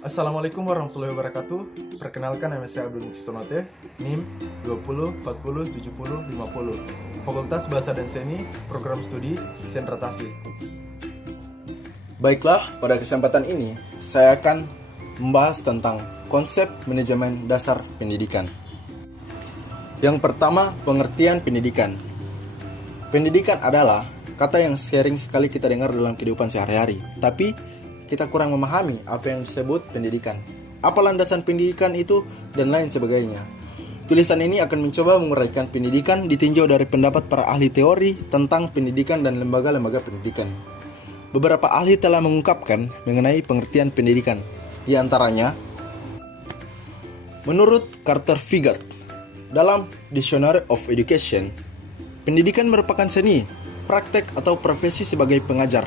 Assalamualaikum warahmatullahi wabarakatuh. Perkenalkan, nama saya Abdul Mustonote, NIM 20 40 70 50, Fakultas Bahasa dan Seni, Program Studi Sentra Tasik. Baiklah, pada kesempatan ini saya akan membahas tentang konsep manajemen dasar pendidikan. Yang pertama, pengertian pendidikan. Pendidikan adalah kata yang sering sekali kita dengar dalam kehidupan sehari-hari, tapi kita kurang memahami apa yang disebut pendidikan, apa landasan pendidikan itu, dan lain sebagainya. Tulisan ini akan mencoba menguraikan pendidikan ditinjau dari pendapat para ahli teori tentang pendidikan dan lembaga-lembaga pendidikan. Beberapa ahli telah mengungkapkan mengenai pengertian pendidikan. Di antaranya, menurut Carter Figart, dalam Dictionary of Education, pendidikan merupakan seni, praktek atau profesi sebagai pengajar.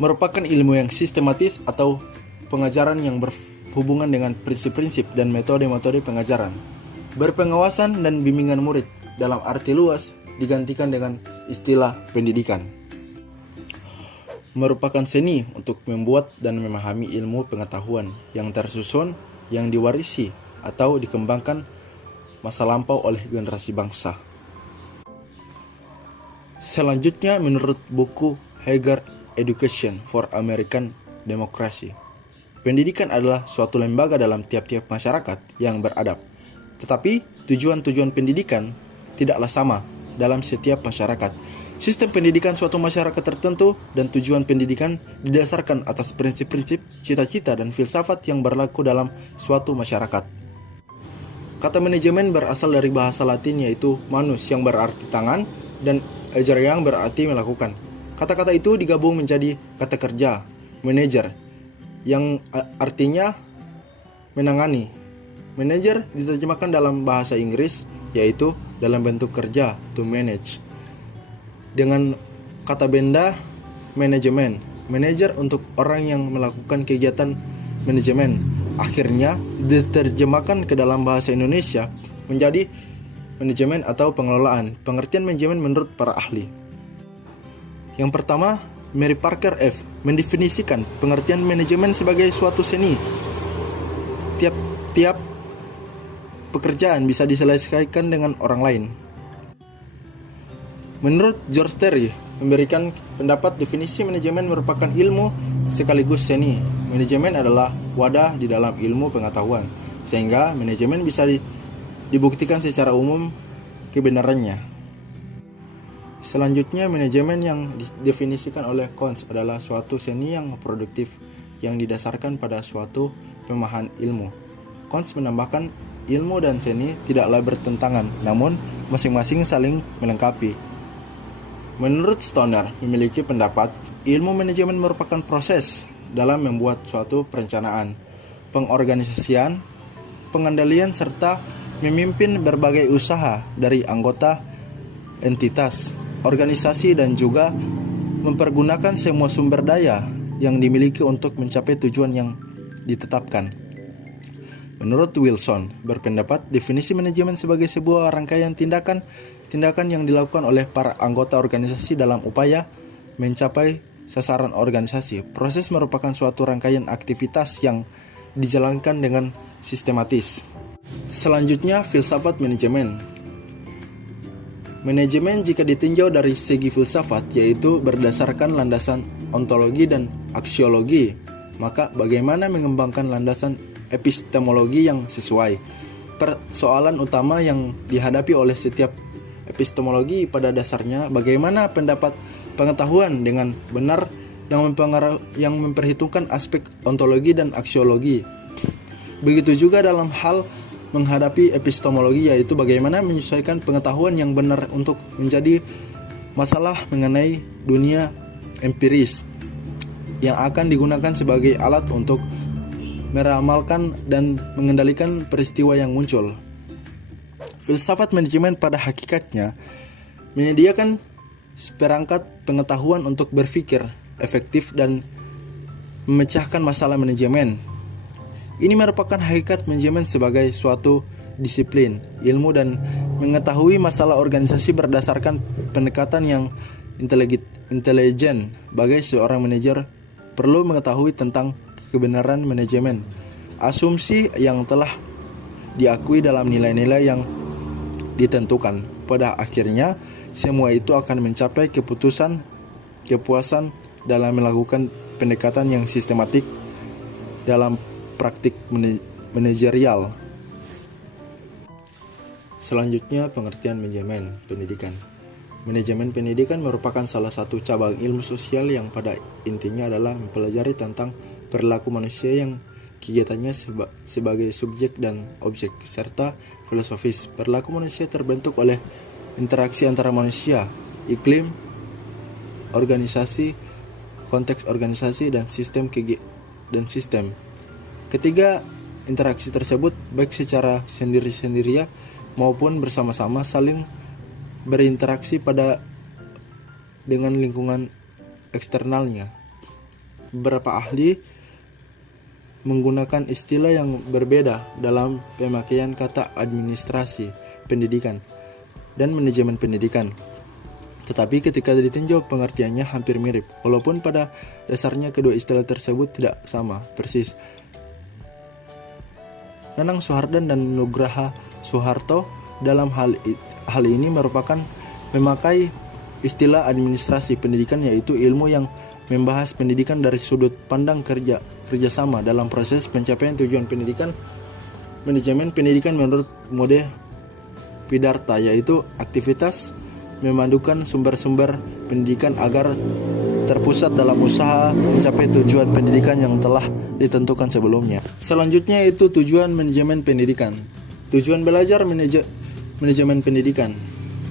Merupakan ilmu yang sistematis atau pengajaran yang berhubungan dengan prinsip-prinsip dan metode-metode pengajaran. Berpengawasan dan bimbingan murid dalam arti luas digantikan dengan istilah pendidikan. Merupakan seni untuk membuat dan memahami ilmu pengetahuan yang tersusun, yang diwarisi atau dikembangkan masa lampau oleh generasi bangsa. Selanjutnya, menurut buku Haggard Education for American Democracy, pendidikan adalah suatu lembaga dalam tiap-tiap masyarakat yang beradab. Tetapi tujuan-tujuan pendidikan tidaklah sama dalam setiap masyarakat. Sistem pendidikan suatu masyarakat tertentu dan tujuan pendidikan didasarkan atas prinsip-prinsip, cita-cita, dan filsafat yang berlaku dalam suatu masyarakat. Kata manajemen berasal dari bahasa Latin yaitu manus yang berarti tangan dan ager yang berarti melakukan. Kata-kata itu digabung menjadi kata kerja, manager, yang artinya menangani. Manager diterjemahkan dalam bahasa Inggris, yaitu dalam bentuk kerja, to manage. Dengan kata benda, manajemen, manager untuk orang yang melakukan kegiatan manajemen. Akhirnya diterjemahkan ke dalam bahasa Indonesia menjadi manajemen atau pengelolaan. Pengertian manajemen menurut para ahli. Yang pertama, Mary Parker F. mendefinisikan pengertian manajemen sebagai suatu seni. Tiap pekerjaan bisa diselesaikan dengan orang lain. Menurut George Terry, memberikan pendapat definisi manajemen merupakan ilmu sekaligus seni. Manajemen adalah wadah di dalam ilmu pengetahuan, sehingga manajemen bisa dibuktikan secara umum kebenarannya. Selanjutnya, manajemen yang didefinisikan oleh Cons adalah suatu seni yang produktif yang didasarkan pada suatu pemahaman ilmu. Cons menambahkan ilmu dan seni tidaklah bertentangan, namun masing-masing saling melengkapi. Menurut Stoner, memiliki pendapat ilmu manajemen merupakan proses dalam membuat suatu perencanaan, pengorganisasian, pengendalian, serta memimpin berbagai usaha dari anggota entitas, organisasi, dan juga mempergunakan semua sumber daya yang dimiliki untuk mencapai tujuan yang ditetapkan. Menurut Wilson, berpendapat definisi manajemen sebagai sebuah rangkaian tindakan yang dilakukan oleh para anggota organisasi dalam upaya mencapai sasaran organisasi. Proses merupakan suatu rangkaian aktivitas yang dijalankan dengan sistematis. Selanjutnya, filsafat manajemen. Manajemen jika ditinjau dari segi filsafat, yaitu berdasarkan landasan ontologi dan aksiologi, maka bagaimana mengembangkan landasan epistemologi yang sesuai? Persoalan utama yang dihadapi oleh setiap epistemologi pada dasarnya bagaimana pendapat pengetahuan dengan benar yang memperhitungkan aspek ontologi dan aksiologi. Begitu juga dalam hal menghadapi epistemologi, yaitu bagaimana menyesuaikan pengetahuan yang benar untuk menjadi masalah mengenai dunia empiris yang akan digunakan sebagai alat untuk meramalkan dan mengendalikan peristiwa yang muncul. Filsafat manajemen pada hakikatnya menyediakan seperangkat pengetahuan untuk berpikir efektif dan memecahkan masalah manajemen. Ini merupakan hakikat manajemen sebagai suatu disiplin, ilmu, dan mengetahui masalah organisasi berdasarkan pendekatan yang intelijen. Sebagai seorang manajer perlu mengetahui tentang kebenaran manajemen, asumsi yang telah diakui dalam nilai-nilai yang ditentukan. Pada akhirnya, semua itu akan mencapai kepuasan dalam melakukan pendekatan yang sistematik dalam praktik manajerial. Selanjutnya, pengertian manajemen pendidikan. Manajemen pendidikan merupakan salah satu cabang ilmu sosial yang pada intinya adalah mempelajari tentang perilaku manusia yang kegiatannya sebagai subjek dan objek, serta filosofis. Perilaku manusia terbentuk oleh interaksi antara manusia, iklim, organisasi, konteks organisasi, dan sistem. Ketiga interaksi tersebut, baik secara sendiri-sendiri maupun bersama-sama, saling berinteraksi dengan lingkungan eksternalnya. Beberapa ahli menggunakan istilah yang berbeda dalam pemakaian kata administrasi pendidikan dan manajemen pendidikan. Tetapi ketika ditinjau pengertiannya hampir mirip, walaupun pada dasarnya kedua istilah tersebut tidak sama persis. Nanang Suhardan dan Nugraha Soeharto dalam hal ini memakai istilah administrasi pendidikan, yaitu ilmu yang membahas pendidikan dari sudut pandang kerjasama dalam proses pencapaian tujuan pendidikan. Manajemen pendidikan menurut mode Pidarta yaitu aktivitas memadukan sumber-sumber pendidikan agar terpusat dalam usaha mencapai tujuan pendidikan yang telah ditentukan sebelumnya. Selanjutnya yaitu tujuan manajemen pendidikan. Tujuan belajar manajemen pendidikan.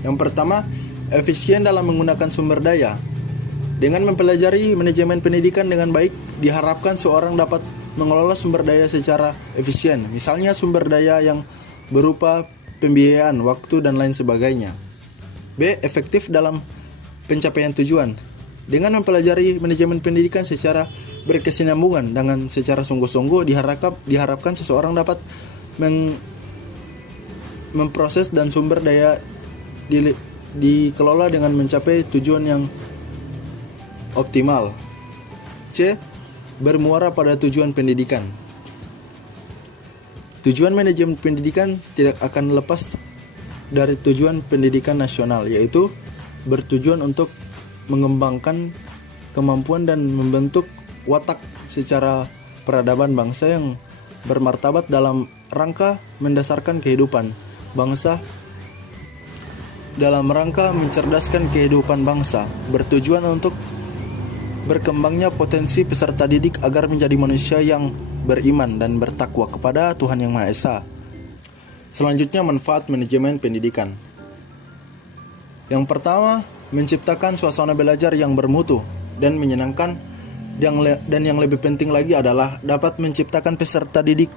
Yang pertama, efisien dalam menggunakan sumber daya. Dengan mempelajari manajemen pendidikan dengan baik, diharapkan seorang dapat mengelola sumber daya secara efisien. Misalnya sumber daya yang berupa pembiayaan, waktu, dan lain sebagainya. B. Efektif dalam pencapaian tujuan. Dengan mempelajari manajemen pendidikan secara berkesinambungan dengan secara sungguh-sungguh, diharapkan seseorang dapat memproses dan sumber daya dikelola dengan mencapai tujuan yang optimal. C. Bermuara pada tujuan pendidikan. Tujuan manajemen pendidikan tidak akan lepas dari tujuan pendidikan nasional, yaitu bertujuan untuk mengembangkan kemampuan dan membentuk watak secara peradaban bangsa yang bermartabat dalam rangka mendasarkan kehidupan bangsa, dalam rangka mencerdaskan kehidupan bangsa, bertujuan untuk berkembangnya potensi peserta didik agar menjadi manusia yang beriman dan bertakwa kepada Tuhan Yang Maha Esa. Selanjutnya, manfaat manajemen pendidikan. Yang pertama, menciptakan suasana belajar yang bermutu dan menyenangkan, dan yang lebih penting lagi adalah dapat menciptakan peserta didik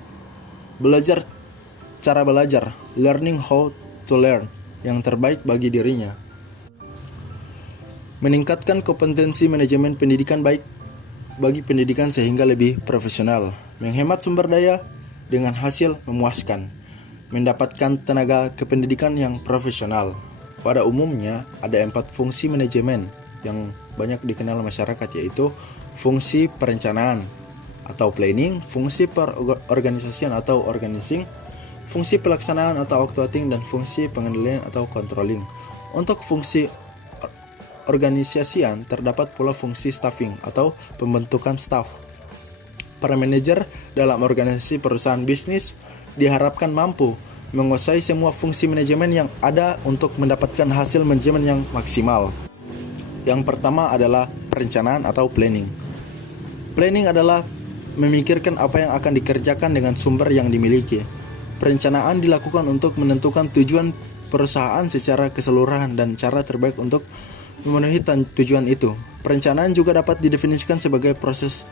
cara belajar, learning how to learn, yang terbaik bagi dirinya. Meningkatkan kompetensi manajemen pendidikan baik bagi pendidikan sehingga lebih profesional, menghemat sumber daya dengan hasil memuaskan, mendapatkan tenaga kependidikan yang profesional. Pada umumnya ada 4 fungsi manajemen yang banyak dikenal masyarakat, yaitu fungsi perencanaan atau planning, fungsi perorganisasian atau organizing, fungsi pelaksanaan atau actuating, dan fungsi pengendalian atau controlling. Untuk fungsi organisasian terdapat pula fungsi staffing atau pembentukan staff. Para manajer dalam organisasi perusahaan bisnis diharapkan mampu menguasai semua fungsi manajemen yang ada untuk mendapatkan hasil manajemen yang maksimal. Yang pertama adalah perencanaan atau planning. Planning adalah memikirkan apa yang akan dikerjakan dengan sumber yang dimiliki. Perencanaan dilakukan untuk menentukan tujuan perusahaan secara keseluruhan dan cara terbaik untuk memenuhi tujuan itu. Perencanaan juga dapat didefinisikan sebagai proses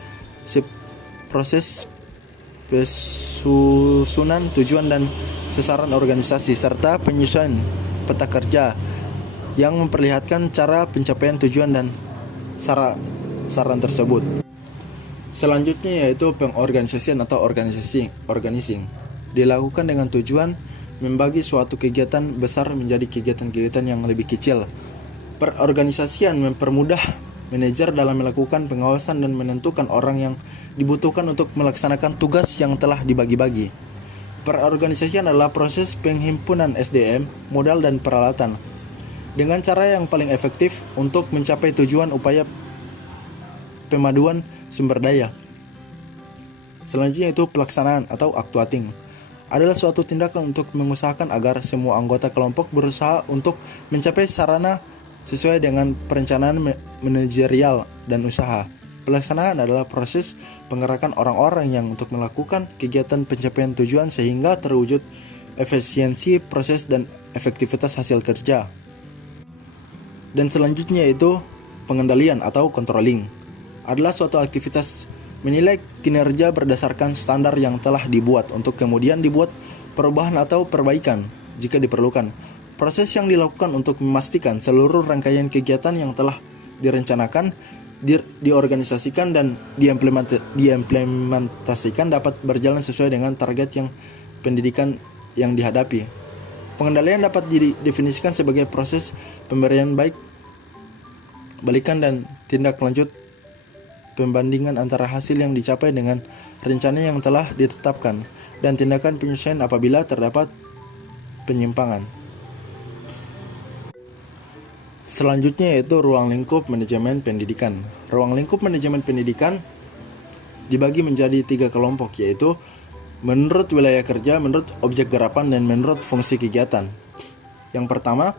pesusunan tujuan dan sasaran organisasi, serta penyusunan peta kerja yang memperlihatkan cara pencapaian tujuan dan saran tersebut. Selanjutnya yaitu pengorganisasian atau organizing. Dilakukan dengan tujuan membagi suatu kegiatan besar menjadi kegiatan-kegiatan yang lebih kecil. Perorganisasian mempermudah manajer dalam melakukan pengawasan dan menentukan orang yang dibutuhkan untuk melaksanakan tugas yang telah dibagi-bagi. Perorganisasian adalah proses penghimpunan SDM, modal dan peralatan dengan cara yang paling efektif untuk mencapai tujuan upaya pemaduan sumber daya. Selanjutnya itu pelaksanaan atau actuating. Adalah suatu tindakan untuk mengusahakan agar semua anggota kelompok berusaha untuk mencapai sarana sesuai dengan perencanaan manajerial dan usaha. Pelaksanaan adalah proses penggerakan orang-orang yang untuk melakukan kegiatan pencapaian tujuan sehingga terwujud efisiensi proses dan efektivitas hasil kerja. Dan selanjutnya itu pengendalian atau controlling. Adalah suatu aktivitas menilai kinerja berdasarkan standar yang telah dibuat untuk kemudian dibuat perubahan atau perbaikan jika diperlukan. Proses yang dilakukan untuk memastikan seluruh rangkaian kegiatan yang telah direncanakan, diorganisasikan dan diimplementasikan dapat berjalan sesuai dengan target yang pendidikan yang dihadapi. Pengendalian dapat didefinisikan sebagai proses pemberian balikan dan tindak lanjut pembandingan antara hasil yang dicapai dengan rencana yang telah ditetapkan dan tindakan penyesuaian apabila terdapat penyimpangan. Selanjutnya yaitu ruang lingkup manajemen pendidikan. Ruang lingkup manajemen pendidikan dibagi menjadi 3 kelompok, yaitu menurut wilayah kerja, menurut objek garapan, dan menurut fungsi kegiatan. Yang pertama,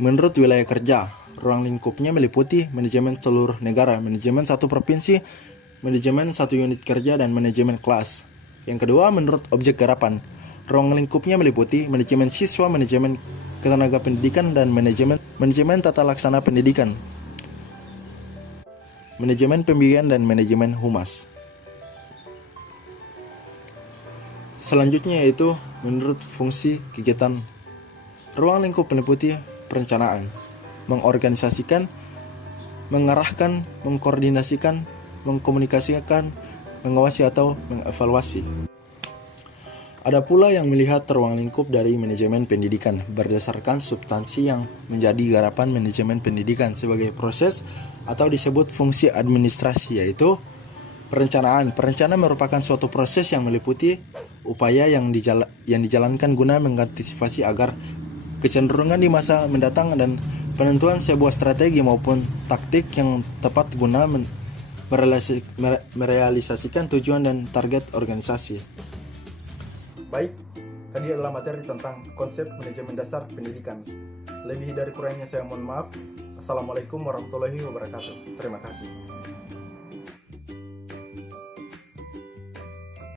menurut wilayah kerja. Ruang lingkupnya meliputi manajemen seluruh negara, manajemen satu provinsi, manajemen satu unit kerja, dan manajemen kelas. Yang kedua, menurut objek garapan. Ruang lingkupnya meliputi manajemen siswa, manajemen ketenaga pendidikan, dan manajemen tata laksana pendidikan, manajemen pembiayaan, dan manajemen humas. Selanjutnya yaitu menurut fungsi kegiatan. Ruang lingkup meliputi perencanaan, mengorganisasikan, mengarahkan, mengkoordinasikan, mengkomunikasikan, mengawasi atau mengevaluasi. Ada pula yang melihat ruang lingkup dari manajemen pendidikan berdasarkan substansi yang menjadi garapan manajemen pendidikan sebagai proses atau disebut fungsi administrasi, yaitu perencanaan. Perencanaan merupakan suatu proses yang meliputi upaya yang dijalankan guna mengantisipasi agar kecenderungan di masa mendatang dan penentuan sebuah strategi maupun taktik yang tepat guna merealisasikan tujuan dan target organisasi. Baik, tadi adalah materi tentang konsep manajemen dasar pendidikan. Lebih dari kurangnya saya mohon maaf. Assalamualaikum warahmatullahi wabarakatuh. Terima kasih.